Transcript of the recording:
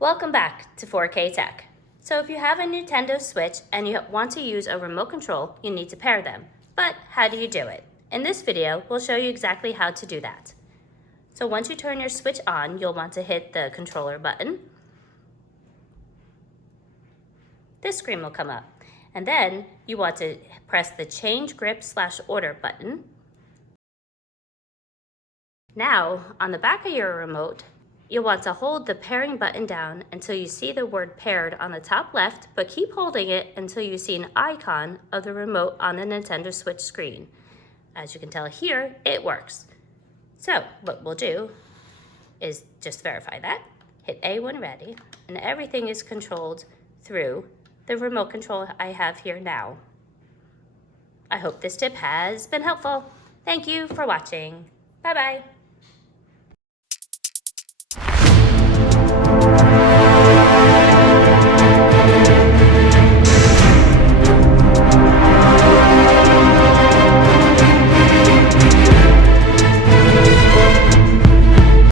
Welcome back to 4K Tech. So if you have a Nintendo Switch and you want to use a remote control, you need to pair them. But how do you do it? In this video, we'll show you exactly how to do that. So once you turn your Switch on, you'll want to hit the controller button. This screen will come up. And then you want to press the Change Grip/Order button. Now, on the back of your remote, you'll want to hold the pairing button down until you see the word paired on the top left, but keep holding it until you see an icon of the remote on the Nintendo Switch screen. As you can tell here, it works. So what we'll do is just verify that, hit A when ready, and everything is controlled through the remote control I have here now. I hope this tip has been helpful. Thank you for watching. Bye-bye.